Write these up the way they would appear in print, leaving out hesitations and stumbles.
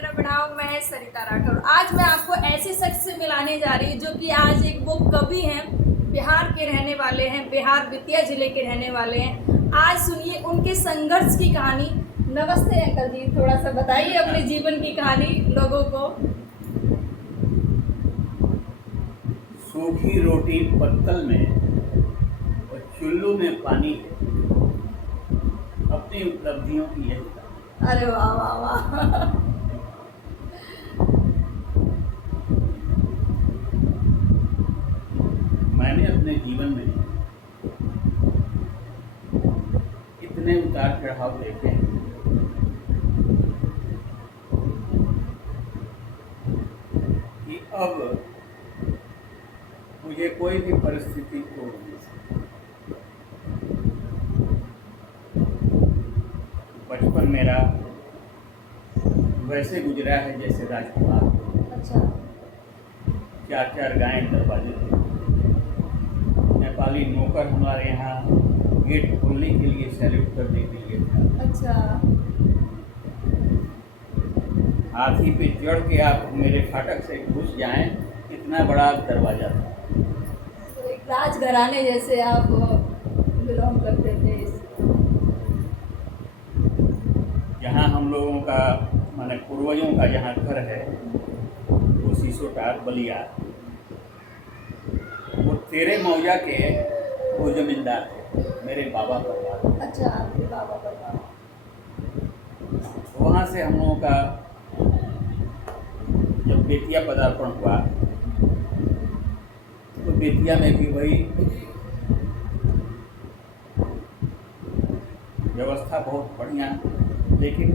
मेरा बनाव, मैं सरिता राठौर। आज मैं आपको ऐसे शख्स से मिलाने जा रही हूँ जो कि आज एक वो कवि हैं, बिहार के रहने वाले हैं, बिहार बेतिया ज़िले के रहने वाले हैं। आज सुनिए उनके संघर्ष की कहानी। नमस्ते अंकल जी, थोड़ा सा बताइए अपने जीवन की कहानी लोगों को। सूखी रोटी पत्तल में और चुल्लू में पानी है, अपनी उपलब्धियों की यही कहानी। अरे वाह वाह वाह। मैंने अपने जीवन में इतने उतार चढ़ाव देखे हैं कि अब मुझे कोई भी परिस्थिति तोड़ नहीं सकती। बचपन मेरा वैसे गुजरा है जैसे राजकुमार। अच्छा। 4 गायें दरवाजे थे। नेपाली नौकर हमारे यहाँ गेट खोलने के लिए सैल्यूट करने के लिए था। अच्छा। हाथी पे चढ़ के आप मेरे फाटक से घुस जाएं, इतना बड़ा दरवाजा था। तो एक राजघराने जैसे आप बिलोंग करते थे। जहाँ हम लोगों का माने पूर्वजों का जहाँ घर है वो सीसोटार बलिया, वो तेरे मौजा के वो जमींदार थे, मेरे बाबा परिवार। अच्छा, आपके बाबा परिवार। वहाँ से हम लोगों का जब बेतिया पदार्पण हुआ तो बेतिया में भी वही व्यवस्था बहुत बढ़िया, लेकिन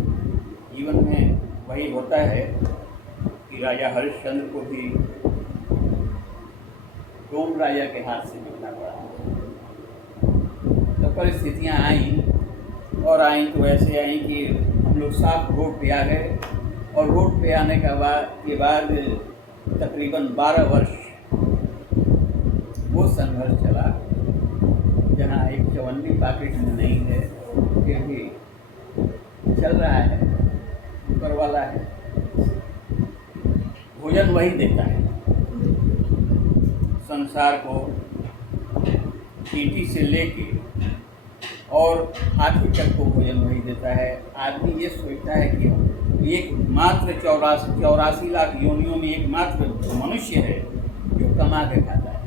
जीवन में वही होता है कि राजा हरिश्चंद्र को भी डोम राजा के हाथ से मिलना पड़ा। तो परिस्थितियाँ आईं और आईं तो ऐसे आईं कि हम लोग साफ रोड पे आ गए, और रोड पे आने के बाद तकरीबन 12 वर्ष वो संघर्ष चला, जहाँ एक चवन्नी पॉकेट में नहीं है फिर भी चल रहा है, ऊपर वाला है, भोजन वही देता है। संसार को चींटी से लेके और हाथी तक को भोजन वही देता है। आदमी ये सोचता है कि एक मात्र 84 लाख योनियों में एकमात्र मनुष्य है जो कमा के खाता है।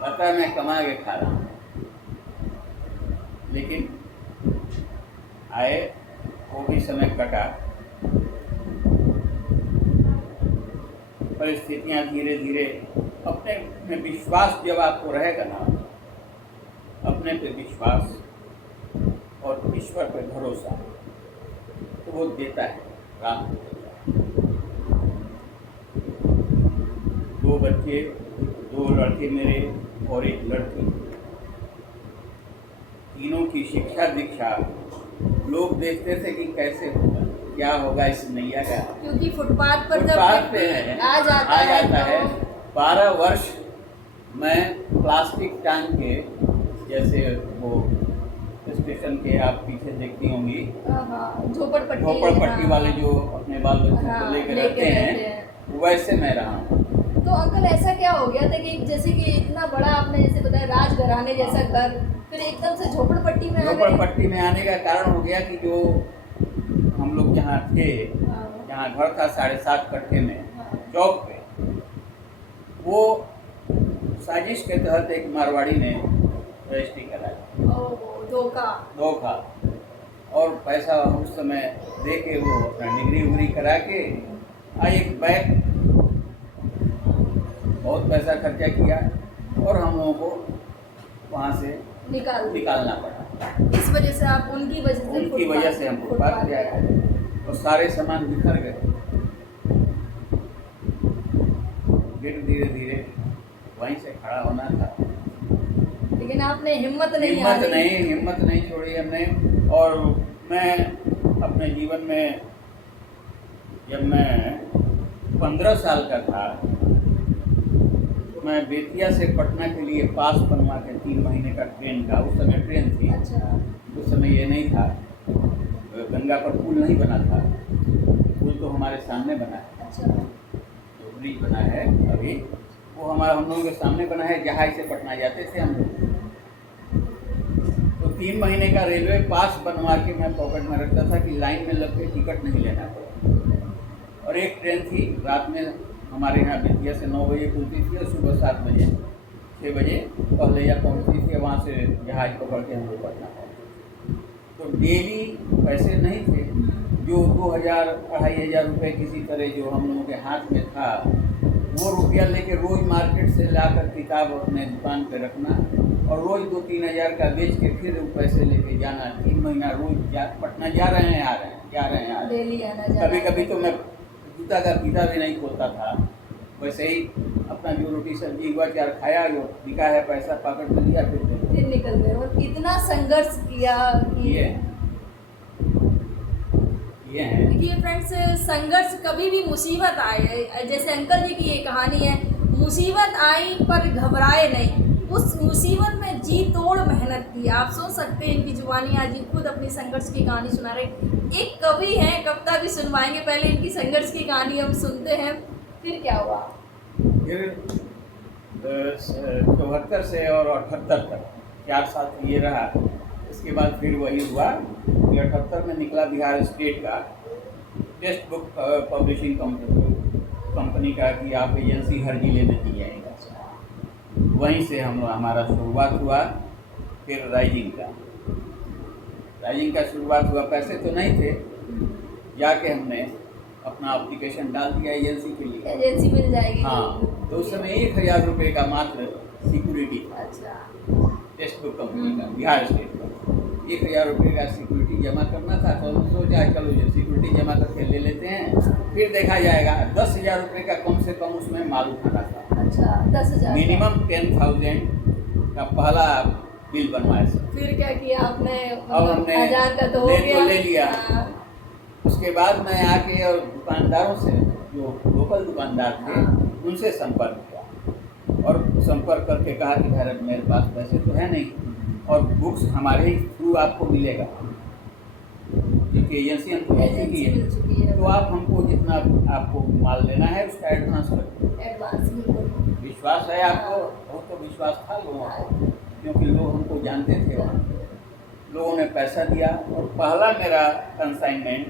पता है मैं कमा के खा रहा हूँ, लेकिन आए वो भी समय कटा। परिस्थितियाँ धीरे धीरे अपने में विश्वास जब आपको रहेगा ना, अपने पे विश्वास और ईश्वर पे भरोसा, तो वो देता है, राम देता है। 2 बच्चे, 2 लड़के मेरे और 1 लड़की, तीनों की शिक्षा दीक्षा लोग देखते थे कि कैसे होगा, क्या होगा इस नैया का, क्योंकि फुटपाथ पर फुटपाथ पे है, आ जाता है। 12 वर्ष मैं प्लास्टिक टांग के, जैसे वो स्टेशन के आप पीछे देखती होंगी, झोपड़पट्टी वाले जो अपने बाल बच्चों को लेकर रहते हैं, वैसे मैं रहा हूँ। तो अंकल ऐसा क्या हो गया था कि जैसे कि इतना बड़ा आपने जैसे बताया राजघराने जैसा घर, फिर एकदम से झोपड़पट्टी में आने का कारण हो गया कि जो हम लोग जहाँ थे, जहाँ घर था 7.5 कट्ठे में चौक पे, वो साजिश के तहत एक मारवाड़ी ने रजिस्ट्री कराया। धोखा और पैसा उस समय दे के वो अपना डिग्री उग्री करा के एक बैग, बहुत पैसा खर्चा किया और हम लोगों को वहाँ से निकालना पड़ा। इस वजह से आप उनकी वजह से हम फुटपाथ पे आए और सारे सामान बिखर गए। फिर धीरे धीरे वहीं से खड़ा होना था, लेकिन आपने हिम्मत नहीं छोड़ी हमने। और मैं अपने जीवन में, जब मैं 15 साल का था, तो मैं बेतिया से पटना के लिए पास बनवा के 3 महीने का ट्रेन का, उस समय ट्रेन थी। अच्छा। उस समय ये नहीं था, गंगा पर पुल नहीं बना था, पुल तो हमारे सामने बना है, अच्छा जो ब्रिज बना है अभी, वो हम लोगों के सामने बना है, जहाज से पटना जाते थे हम लोग। तो 3 महीने का रेलवे पास बनवा के मैं पॉकेट में रखता था कि लाइन में लग के टिकट नहीं लेना पड़े। और एक ट्रेन थी रात में हमारे यहाँ बेतिया से 9 बजे खुलती थी और सुबह 7 बजे 6 बजे पहले या पहुँचती थी, वहाँ से जहाज पकड़ के हम लोग पटना पहुँचते। तो डेली पैसे नहीं थे, जो 2000 2500 रुपये किसी तरह जो हम लोगों के हाथ में था, वो रुपया लेके रोज़ मार्केट से लाकर किताब अपने दुकान पे रखना और रोज़ 2-3 हज़ार का बेच के फिर वो पैसे लेके जाना। 3 महीना रोज पटना जा रहे हैं आ रहे हैं, जा रहे हैं आ रहे डेली आना जाना। हैं। कभी कभी तो मैं जूता का फीता भी नहीं खोलता था, वैसे ही अपना जो रोटी सब्जी हुआ 4 खाया, जो दिखा है पैसा पॉकेट में लिया, फिर निकल गए। और इतना संघर्ष किया कि ये है। देखिए फ्रेंड्स, संघर्ष कभी भी मुसीबत आए, जैसे अंकल जी की ये कहानी है, मुसीबत आई पर घबराए नहीं, उस मुसीबत में जी तोड़ मेहनत की। आप सोच सकते हैं इनकी जुबानी, आज ये खुद अपनी संघर्ष की कहानी सुना रहे। एक कवि हैं, कविता भी सुनवाएंगे, पहले इनकी संघर्ष की कहानी हम सुनते हैं, फिर क्या हुआ। फिर 74 से और 78 तक 4 साल तो ये रहा। इसके बाद फिर वही हुआ कि 78 में निकला बिहार स्टेट का टेक्स्ट बुक पब्लिशिंग कंपनी का कि आप एजेंसी हर जिले में दी जाएगा। वहीं से हमारा शुरुआत हुआ। फिर राइजिंग का शुरुआत हुआ। पैसे तो नहीं थे, जाके हमने अपना एप्लीकेशन डाल दिया एजेंसी के लिए, एजेंसी मिल जाएगी। हाँ, तो उस समय 1000 रुपये का मात्र सिक्योरिटी था। अच्छा, टेक्स्ट बुक कंपनी का बिहार स्टेट का 1000 रुपये का सिक्योरिटी जमा करना था। तो सोचा चलो ये सिक्योरिटी जमा करके ले लेते हैं, फिर देखा जाएगा। 10,000 रुपये का कम से कम उसमें माल उठाना था। अच्छा, 10,000 मिनिमम 10,000 का पहला बिल बनवाया सर। फिर क्या किया आपने? अब हमने 1000 का तो हो गया, ले लिया। हाँ। उसके बाद मैं आके और दुकानदारों से, जो लोकल दुकानदार थे, उनसे संपर्क किया और संपर्क करके कहा कि भारत मेरे पास पैसे तो है नहीं और बुक्स हमारे ही थ्रू आपको मिलेगा, क्योंकि एजेंसी हमको मिल चुकी है, तो आप हमको जितना आपको माल लेना है उसका एडवांस रखो। एडवांस विश्वास है आपको? वो तो विश्वास था लोगों को, क्योंकि लोग हमको जानते थे। वहाँ लोगों ने पैसा दिया और पहला मेरा कंसाइनमेंट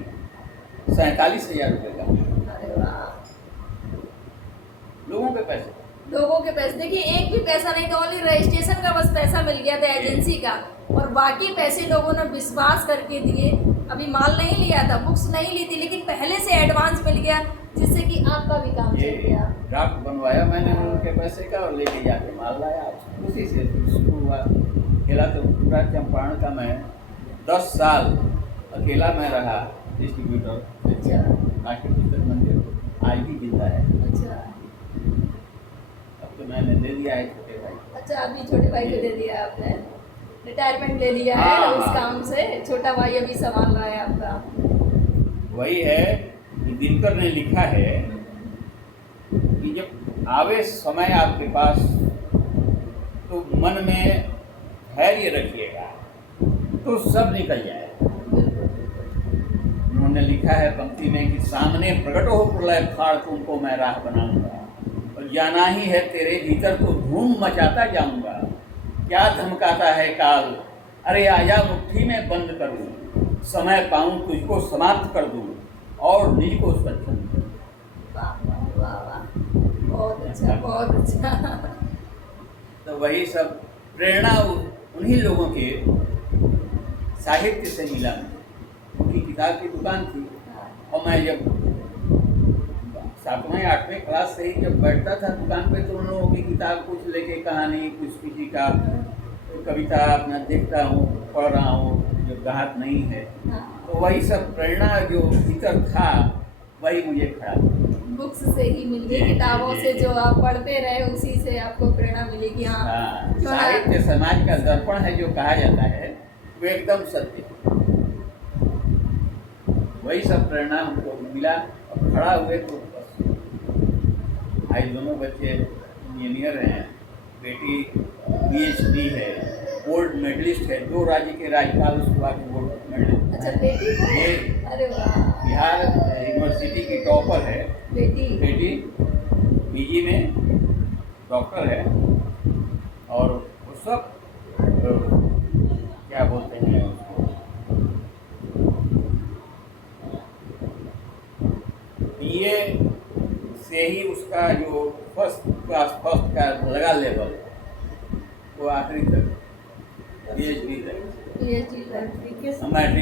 47,000 रुपये का। अरे वाह, लोगों के पैसे देखिए, एक भी पैसा नहीं था, ओनली रजिस्ट्रेशन का बस पैसा मिल गया था एजेंसी का, और बाकी पैसे लोगों ने विश्वास करके दिए। अभी माल नहीं लिया था, बुक्स नहीं ली थी, लेकिन पहले से एडवांस मिल गया, जिससे कि आपका भी काम चल गया। ड्राफ्ट बनवाया मैंने उनके पैसे का और लेके जाके माल लाया। उसी से शुरू हुआ। अकेला तो पूरा चंपारण का मैं 10 साल अकेला मैं रहा डिस्ट्रीब्यूटर। अच्छा, काशी पुस्तक मंदिर आज भी जिंदा है। अच्छा, अब तो मैंने दे दिया है छोटे भाई। अच्छा, अभी छोटे भाई को दे दिया आपने, रिटायरमेंट ले लिया है हाँ, उस काम से। छोटा भाई अभी संभाल रहा है आपका। वही है कि दिनकर ने लिखा है कि जब आवे समय आपके पास तो मन में धैर्य रखिएगा तो सब निकल जाएगा। उन्होंने लिखा है पंक्ति में कि सामने प्रकट हो प्रलय फाड़ तुमको मैं राह बनाऊंगा और जाना ही है तेरे भीतर तो धूम मचाता जाऊंगा। क्या धमकाता है काल, अरे आजा मुट्ठी में बंद कर दूं, समय पाऊं तुझको समाप्त कर दूं और निज को स्वच्छंद। वाह वाह वाह, बहुत अच्छा, बहुत अच्छा। तो वही सब प्रेरणा उन्हीं लोगों के साहित्य से मिला। उनकी किताब की दुकान थी और मैं जब 7वें 8वें क्लास से ही जब बैठता था दुकान पे, तो उन लोगों की किताब कुछ लेके कहानी, कुछ किसी का कविता अपना देखता हूँ, पढ़ रहा हूँ, जो ग्राहक नहीं है, तो वही सब प्रेरणा जो भीतर था वही मुझे खड़ा। बुक्स से ही मिल गई, किताबों से जो आप पढ़ते रहे उसी से आपको प्रेरणा मिली कि हाँ, साहित्य समाज का दर्पण है जो कहा जाता है, वो एकदम सत्य। वही सब प्रेरणा हमको मिला और खड़ा हुए। तो भाई दोनों बच्चे इंजीनियर हैं, बेटी PhD है, गोल्ड मेडलिस्ट है, 2 राज्य के राज्यपाल उसके बाद गोल्ड मेडलिस्ट। अच्छा बेटी को? ये अरे वाह। बिहार यूनिवर्सिटी की टॉपर है बेटी। बेटी, पीजी में डॉक्टर है। और वो सब क्या बोलते हैं उसको, बीए से ही उसका जो फर्स्ट क्लास फर्स्ट का लगा लेवल, वो आखिरी तक पीएचडी तक,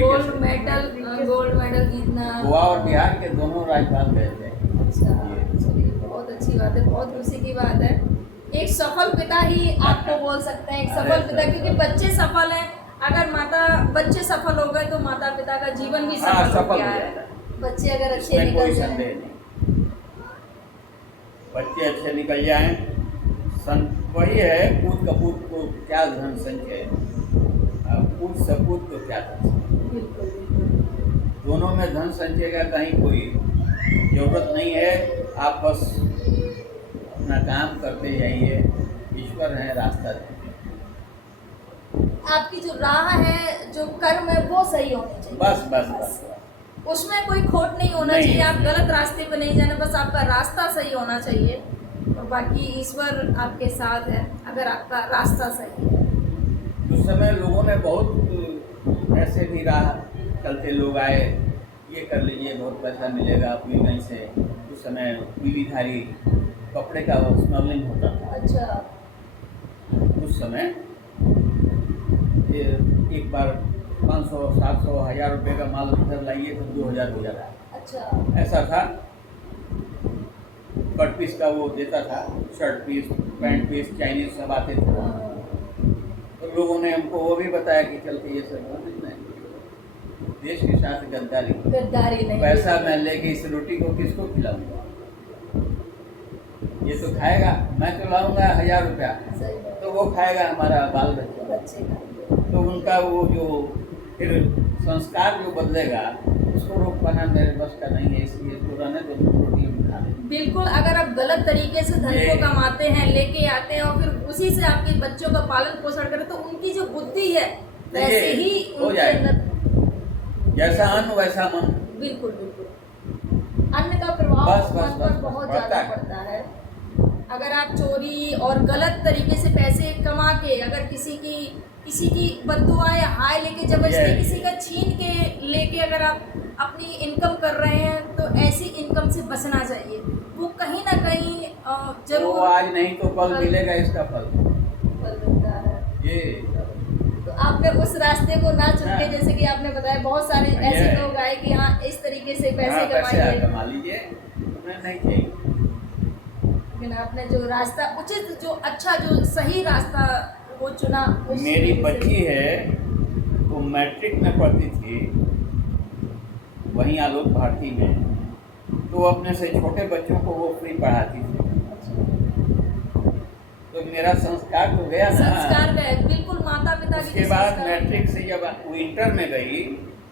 गोल्ड मेडल जीतना। गोवा और बिहार के दोनों राज्यपाल गए थे। अच्छा, चलिए बहुत अच्छी बात है, बहुत खुशी की बात है। एक सफल पिता ही आपको बोल सकते हैं, एक सफल पिता, क्योंकि बच्चे सफल हैं। अगर बच्चे सफल हो गए तो माता पिता का जीवन भी सफल हो गया है। बच्चे अगर अच्छे इसमें कोई निकल संदेह जाए, नहीं, बच्चे अच्छे निकल जाएं, वही है कूद कपूत को क्या धन संचय, कूद सपूत को क्या धन संचय। बिल्कुल। दोनों में धन संचय का कहीं कोई जरूरत नहीं है। आप बस अपना काम करते जाइए, ईश्वर है रास्ता देंगे। आपकी जो राह है, जो कर्म है, वो सही होनी चाहिए। बस बस बस, उसमें कोई खोट नहीं होना नहीं। चाहिए। आप गलत रास्ते पे नहीं जाना, बस आपका रास्ता सही होना चाहिए। और बाकी ईश्वर आपके साथ है अगर आपका रास्ता सही है। उस समय लोगों ने बहुत ऐसे भी राह चलते लोग आए, ये कर लीजिए बहुत पैसा मिलेगा अपनी कहीं से। उस समय पीलीधारी कपड़े का स्मगलिंग होता था। अच्छा। उस समय ये एक बार 500, 700, 1000 रुपये का माल इधर लाइए तो 2000 हो जाता है। अच्छा। ऐसा था। कट पीस का वो देता था, shirt piece, pant piece, Chinese सब आते थे। तो लोगों ने हमको वो भी बताया कि चलते ये सब नहीं, देश के साथ गद्दारी नहीं। पैसा मैं लेके इस रोटी को किसको खिलाऊंगा? ये तो खाएगा, मैं तो लाऊंगा 1000 रुपया, तो वो खाएगा हमारा बाल बच्चे का। तो उनका वो जो फिर संस्कार जो बदलेगा, उसको रोक पाना मेरे बस का नहीं है। इसलिए इसको रहने दो, रोटी बना दे। बिल्कुल। अगर आप गलत तरीके से धन को कमाते हैं, लेके आते हैं और फिर उसी से आपके बच्चों का पालन पोषण करें, तो उनकी जो बुद्धि है वैसे ही उनके अंदर, जैसा अन्न वैसा मन। बिल्कुल बिल्कुल। अन्न का प्रभाव मन पर बहुत ज़्यादा पड़ता है। अगर आप चोरी और गलत तरीके से पैसे कमा के, अगर किसी की बद्दुआ या हाय लेके जबरदस्ती किसी का छीन के लेके अगर आप अपनी इनकम कर रहे हैं, तो ऐसी इनकम से बचना चाहिए। वो कहीं ना कहीं जरूर, वो आज नहीं तो कल मिलेगा इसका फल मिलता है। ये तो आपने उस रास्ते को ना चुन के, जैसे कि आपने बताया बहुत सारे ऐसे लोग आए कि हाँ इस तरीके से पैसे कमाइए, कमा लीजिए, नहीं चाहिए। लेकिन आपने जो रास्ता उचित, जो अच्छा, जो सही रास्ता वो चुना। मेरी बच्ची है, वो मैट्रिक में पढ़ती थी वहीं आलोक भारती में, तो अपने से छोटे बच्चों को वो फ्री पढ़ाती थी। तो मेरा संस्कार तो गया ना, संस्कार गए, बिल्कुल। माता पिता उसके बाद मैट्रिक से जब वो इंटर में गई,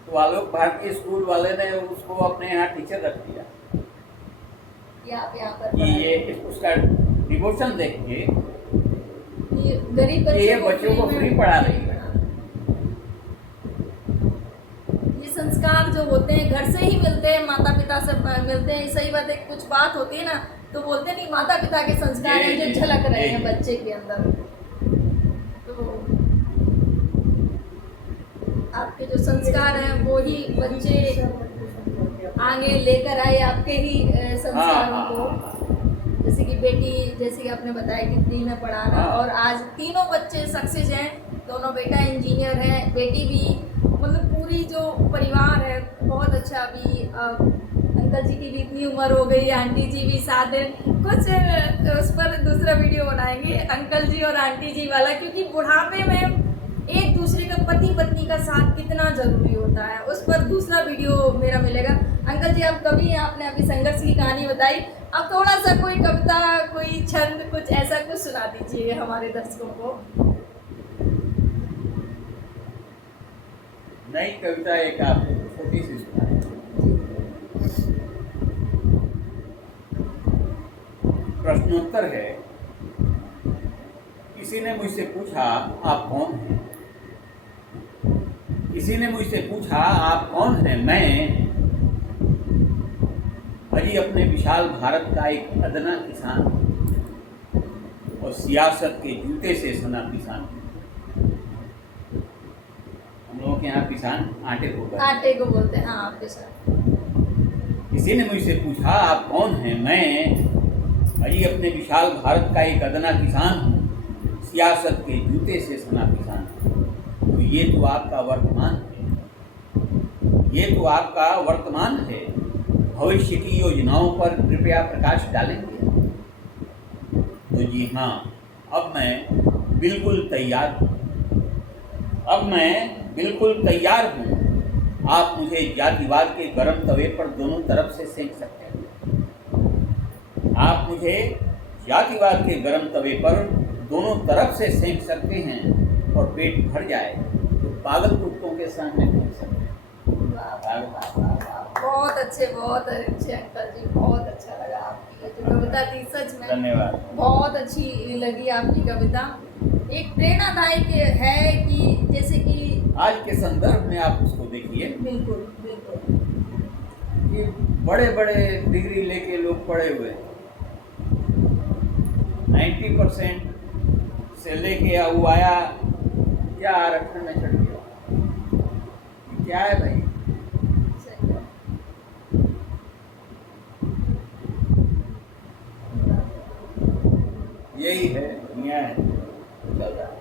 तो आलोक भारती स्कूल वाले ने उसको अपने यहाँ टीचर रख दिया। आप यहाँ पर ये उसका डिवोशन देख के गरीब बच्चों को फ्री पढ़ा रही है। ये संस्कार जो होते हैं घर से ही मिलते हैं, माता पिता से मिलते हैं। सही बात है, कुछ बात होती है ना तो बोलते नहीं, माता पिता के संस्कार हैं जो झलक रहे हैं बच्चे के अंदर। तो आपके जो संस्कार हैं वो ही बच्चे आगे लेकर आए, आपके ही संस्कारों को। जैसे कि बेटी, जैसे कि आपने बताया कि फ्री में पढ़ाना, और आज तीनों बच्चे सक्सेस हैं। दोनों, बेटा इंजीनियर है, बेटी भी, मतलब पूरी जो परिवार है बहुत अच्छा। अभी अंकल जी की भी इतनी उम्र हो गई, आंटी जी भी साथ हैं। कुछ उस पर दूसरा वीडियो बनाएंगे अंकल जी और आंटी जी वाला, क्योंकि बुढ़ापे में एक दूसरे का, पति पत्नी का साथ कितना जरूरी होता है, उस पर दूसरा वीडियो मेरा मिलेगा। अंकल जी, आप कभी, आपने अभी संघर्ष की कहानी बताई, अब थोड़ा सा कोई कविता, कोई छंद, कुछ ऐसा कुछ सुना दीजिए हमारे दर्शकों को। नई कविता एक आपको छोटी सी सुना। प्रश्नोत्तर है। किसी ने मुझसे पूछा, आप कौन हैं? किसी ने मुझसे पूछा आप कौन हैं? मैं अजी अपने विशाल भारत का एक अदना किसान और सियासत के जूते से सना किसान। हम लोगों के यहाँ किसान आटे को कहते हैं। आटे को बोलते हैं, हाँ आपके साथ। किसी ने मुझसे पूछा आप कौन हैं? मैं अजी अपने विशाल भारत का एक अदना किसान हूँ, सियासत के जूते से सना किसान। तो ये तो आपका वर्तमान है, ये तो आपका वर्तमान है। भविष्य की योजनाओं पर कृपया प्रकाश डालेंगे। तो जी हाँ, अब मैं बिल्कुल तैयार हूँ, अब मैं बिल्कुल तैयार हूँ। आप मुझे जातिवाद के गर्म तवे पर दोनों तरफ से सेंक सकते हैं। आप मुझे जातिवाद के गर्म तवे पर दोनों तरफ से सेंक सकते हैं और पेट भर जाए तो पागल कुत्तों के सामने फेंक सकते हैं। बहुत अच्छे अंकल जी, बहुत अच्छा लगा आपकी जो कविता थी, सच में धन्यवाद। बहुत अच्छी लगी आपकी कविता। एक प्रेरणादायक है कि जैसे कि आज के संदर्भ में आप उसको देखिए। बिल्कुल बिल्कुल कि बड़े बड़े डिग्री लेके लोग पढ़े हुए हैं, 90% से लेके वो आया क्या आरक्षण में चढ़ गया। क्या है भाई? सही है। यही है, दुनिया है, चल रहा है।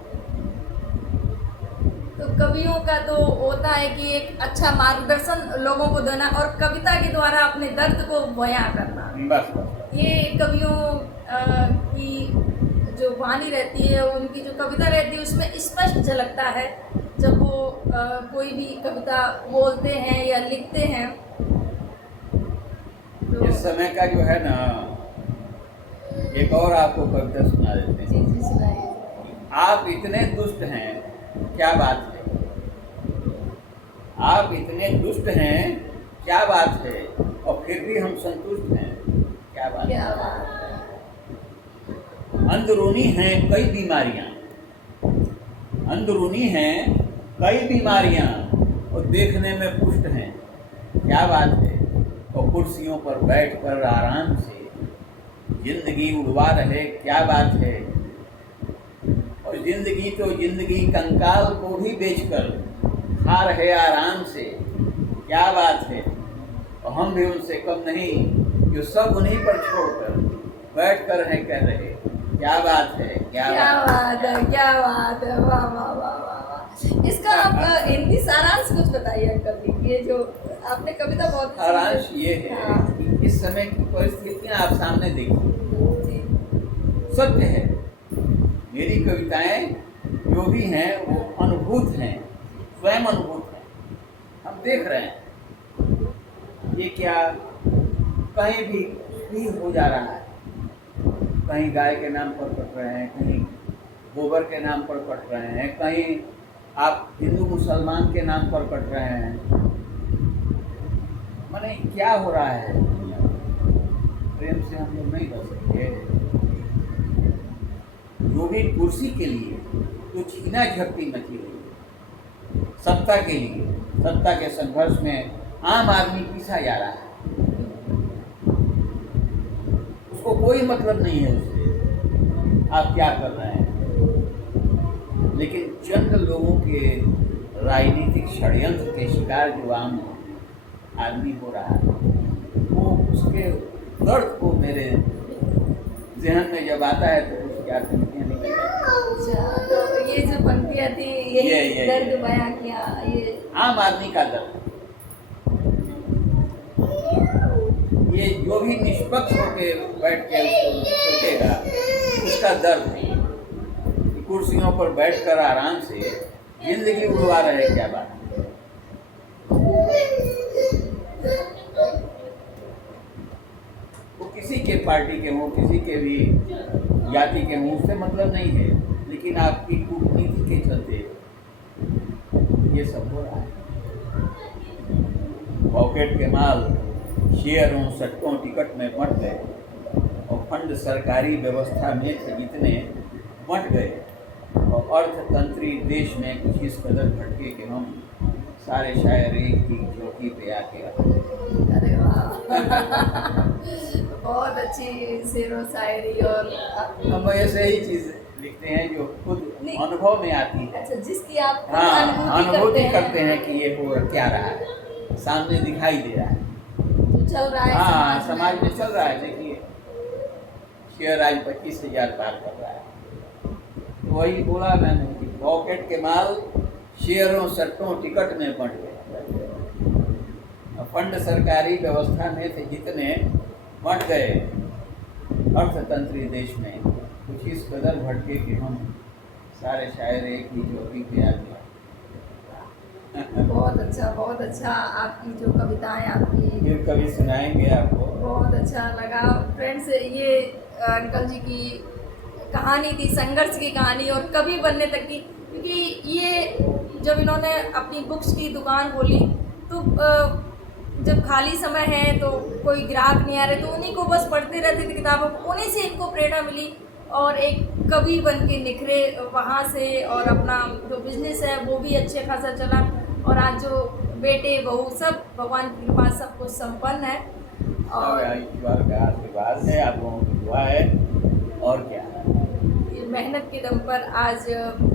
तो कवियों का तो होता है कि एक अच्छा मार्गदर्शन लोगों को देना और कविता के द्वारा अपने दर्द को बयां करना। बस ये कवियों की जो वाणी रहती है, उनकी जो कविता रहती है, उसमें स्पष्ट झलकता है जब वो कोई भी कविता बोलते हैं या लिखते हैं। तो इस समय का जो है ना, एक और आपको कविता सुना देते हैं। जी जी सुनाइए। आप इतने दुष्ट हैं, क्या बात है? आप इतने दुष्ट हैं, क्या बात है? और फिर भी हम संतुष्ट हैं, क्या बात क्या है? बात है। अंदरूनी हैं कई बीमारियां, अंदरूनी हैं कई बीमारियां और देखने में पुष्ट हैं, क्या बात है? और कुर्सियों पर बैठकर आराम से जिंदगी उड़वा रहे, क्या बात है? और जिंदगी तो जिंदगी कंकाल को भी बेचकर खा रहे आराम से, क्या बात है? और हम भी उनसे कम नहीं, जो सब उन्हीं पर छोड़कर बैठ कर हैं कह रहे, क्या बात है? क्या बात है? क्या बात है, वाह वाह वाह वाह वाह। इसका आप हिंदी सारांश कुछ बताइए अंकल जी। ये जो आपने कविता बहुत सारांश ये है हाँ। कि इस समय की परिस्थितियां आप सामने देखिए, जी सत्य है। मेरी कविताएं जो भी हैं वो अनुभूत हैं, स्वयं अनुभूत हैं। हम देख रहे हैं ये क्या कहीं भी हो जा रहा है। कहीं गाय के नाम पर कट रहे हैं, कहीं गोबर के नाम पर कट रहे हैं, कहीं आप हिंदू मुसलमान के नाम पर कट रहे हैं। माने क्या हो रहा है? प्रेम से हम लोग नहीं रह सकते। जो भी कुर्सी के लिए जो छीना झपटी मची हुई है, सत्ता के लिए, सत्ता के संघर्ष में आम आदमी पीसा जा रहा है। उसको कोई मतलब नहीं है उससे आप क्या कर रहे हैं। लेकिन चंद लोगों के राजनीतिक षड्यंत्र के शिकार जो आम आदमी हो रहा है, वो उसके दर्द को मेरे जहन में जब आता है तो उसकी आत्महत्या निकल जाती है। अच्छा, तो ये जो पंक्तियाँ थी ये दर्द बयां किया, ये आम आदमी का दर्द। ये जो भी निष्पक्ष होके बैठ के उसको सोचेगा, उसका दर्द है। कुर्सियों पर बैठकर आराम से जिंदगी उड़वा रहे, क्या बात है? वो किसी के पार्टी के हों, किसी के भी जाति के हों, उससे मतलब नहीं है। लेकिन आपकी कूटनीति के चलते ये सब हो रहा है। पॉकेट के माल शेयरों, सट्टों, टिकट में बंट गए और फंड सरकारी व्यवस्था में थे जितने बंट गए और अर्थतंत्री देश में कुछ इस कदर भटके कि हम सारे शायर एक ही चौकी पे आके अरे वाह बहुत अच्छी शेर व शायरी। और हम ऐसे ही चीज लिखते हैं जो खुद नहीं। अनुभव में आती है। अच्छा, जिसकी आप खुद हाँ, अनुभूति करते हैं हैं कि ये हो क्या रहा है, सामने दिखाई दे रहा है। जो चल रहा है हाँ, समाज में चल रहा है। देखिए शेयर आज 25,000 पार कर रहा है। तो वही बोला मैंने कि पॉकेट के माल शेयरों सट्टों टिकट में बंट गए। फंड सरकारी व्यवस्था में थे जितने बंट गए अर्थतंत्री देश में, कुछ इस कदर भटके कि हम सारे शायर एक ही चौकी पे आ गए। बहुत अच्छा आपकी जो कविताएं आपकी फिर कभी सुनाएंगे आपको। बहुत अच्छा लगा फ्रेंड्स। ये अंकल जी की कहानी थी, संघर्ष की कहानी और कवि बनने तक की। क्योंकि ये जब इन्होंने अपनी बुक्स की दुकान खोली तो जब खाली समय है तो कोई ग्राहक नहीं आ रहे तो उन्हीं को बस पढ़ते रहते थे किताबों को, उन्हीं से इनको प्रेरणा मिली और एक कवि बन के निखरे वहाँ से। और अपना जो बिजनेस है वो भी अच्छे खासा चला और आज जो बेटे बहू सब भगवान की कृपा सब कुछ संपन्न है। और ईश्वर का आशीर्वाद है, आप लोगों की दुआ है और क्या है। मेहनत के दम पर आज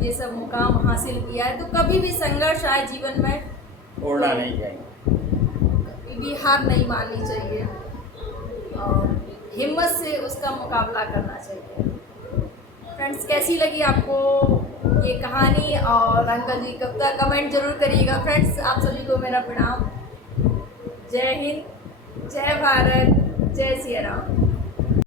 ये सब मुकाम हासिल किया है। तो कभी भी संघर्ष आए जीवन में छोड़ना नहीं चाहिए, कभी हार नहीं माननी चाहिए और हिम्मत से उसका मुकाबला करना चाहिए। फ्रेंड्स, कैसी लगी आपको ये कहानी और अंकल जी कविता, कमेंट जरूर करिएगा। फ्रेंड्स, आप सभी को मेरा प्रणाम। जय हिंद, जय भारत, जय सिया राम।